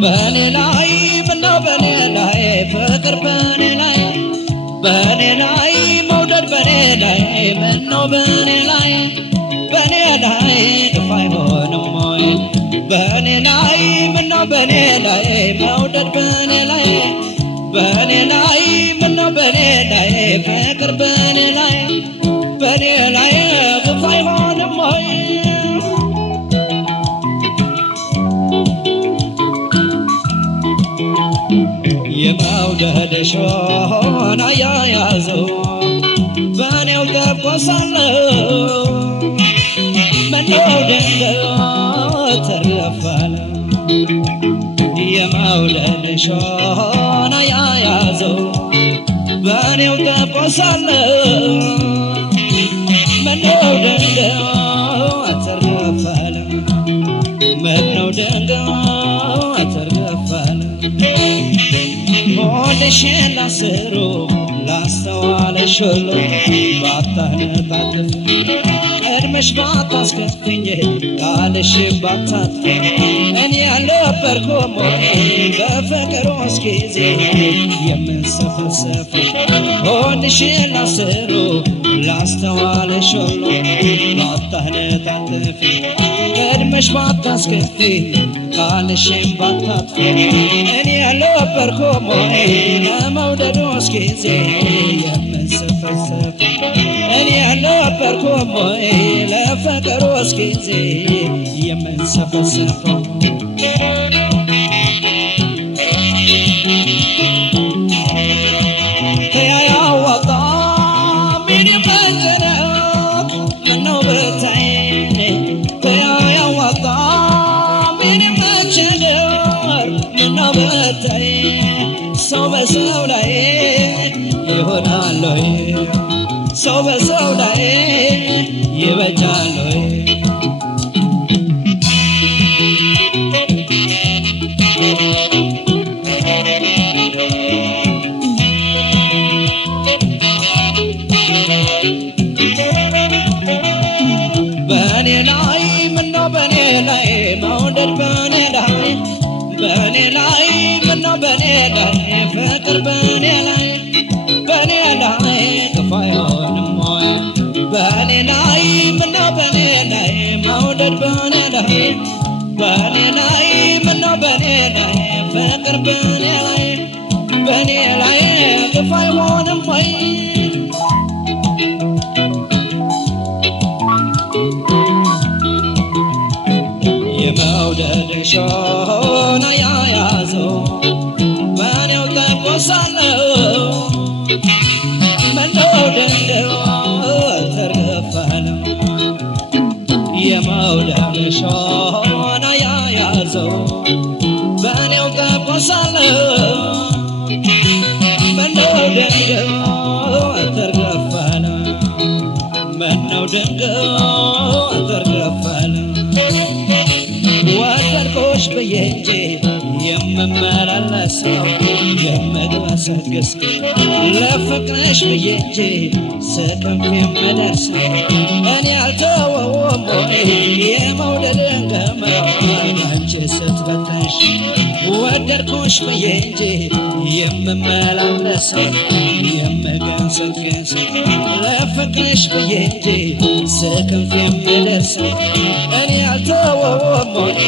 بني لاي منو بني لاي فكر بني لاي بني لاي مودد بني لاي منو بني لاي كفاي هون موي بني لاي منو بني لاي مودد بني لاي منو بني لاي فكر بني لاي كفاي هون موي የመውደድ ሾና ያያዘው በኔው ተቆሳለው ምነው ድንገት ተረፈለ የመውደድ ሾና ያያዘው በኔው ተቆሳለው ምነው ድንገት ተረፈለ ምነው ድንገት ተረፈለ ሆድሽን ላስሩ ላስተዋለሽ ሁሉ ባታነጣጥፍ ቀድመሽ ባታስከፍኝ ቃልሽ ባታጥፍ እኔ ያልነበርኩም ሆኔ በፍቅሮስ ጊዜ የምንሰፈሰፍ ሆድሽን ላስሩ ላስተዋለሽ ሁሉ ባታነጣጥፍ ቀድመሽ ባታስከፍኝ ቃልሽን ባታጥፍ እኔ ያልነበርኩም ሆኔ ለመውደዶስ ጊዜ የምንሰፈሰፍ እኔ ያልነበርኩም ሆኔ ለፍቅሮስ ጊዜ የምንሰፈሰፈው ያያወጣ ምን ይመዘናት ምነው ብታይ ያያወጣ ምን ይመዘናት ምነው ብታይ ሰው በሰው ላይ ይሆናል ወይ ሰው በሰው ላይ ይበጃል ወይ በኔ ላይ ምነው በኔ ላይ መውደድ በኔ ላይ ምነው በኔ ላይ ፍቅር በኔ ላይ ክፋይ አይሆንም ወይ በኔ ላይ ምነው በኔ ላይ መውደድ በኔ ላይ ምነው በኔ ላይ ፍቅር በኔ ላይ ክፋይ አይሆንም ወይ የመውደድ ሾና ያያዘው በኔው ተቆሳለው ምነው ድንገት ተረፈለ የመውደድ ሾና ያያዘው በኔው ተቆሳለው ምነው ድንገት ተረፈለ ምነው ድንገት ተረፈለ ወደድኩሽ ብዬ እንጂ የምመላለሰው የምግበሰግስ ለፍቅርሽ ብዬ እንጂ ስከንፍ የምደርሰው እኔ አልተወውም ወይ የመውደድን ገመድ አንቺ ስትበተሽ ወደድኩሽ ብዬ እንጂ የምመላለሰው የምገሰግስ ለፍቅርሽ ብዬ እንጂ ስከንፍ የምደርሰው እኔ አልተወውም ወይ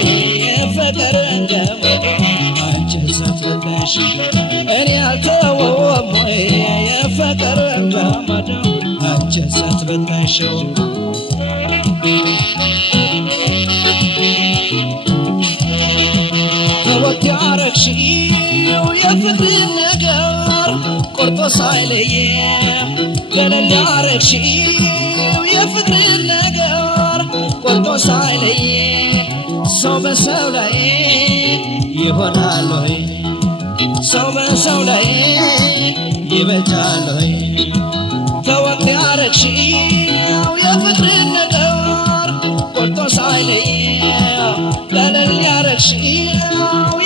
የፍቅርን ገመድ አንቺ ስትበተሽ እኔ አልተወውም ወይ የፍቅርን ገመድ አንቺ ስትበተሽው ተወት ያረግሽው የፍቅርን ነገር ቆርጦ ሳይለየ ገለል ያረግሽው የፍቅርን ነገር ቆርጦ ሳይለየ ሰው በሰው ላይ ይሆናል ወይ ሰው በሰው ላይ ይበጃል ወይ ተወቅ ያረግሽው የፍቅርን ነገር ቆርጦ ሳይለየው ቀለል ያረግሽው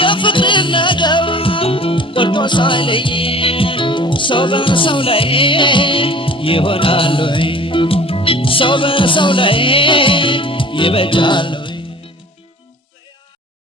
የፍቅርን ነገር ቆርጦ ሳይለየው ሰው በሰው ላይ ይሆናል ወይ ሰው በሰው ላይ ይበጃል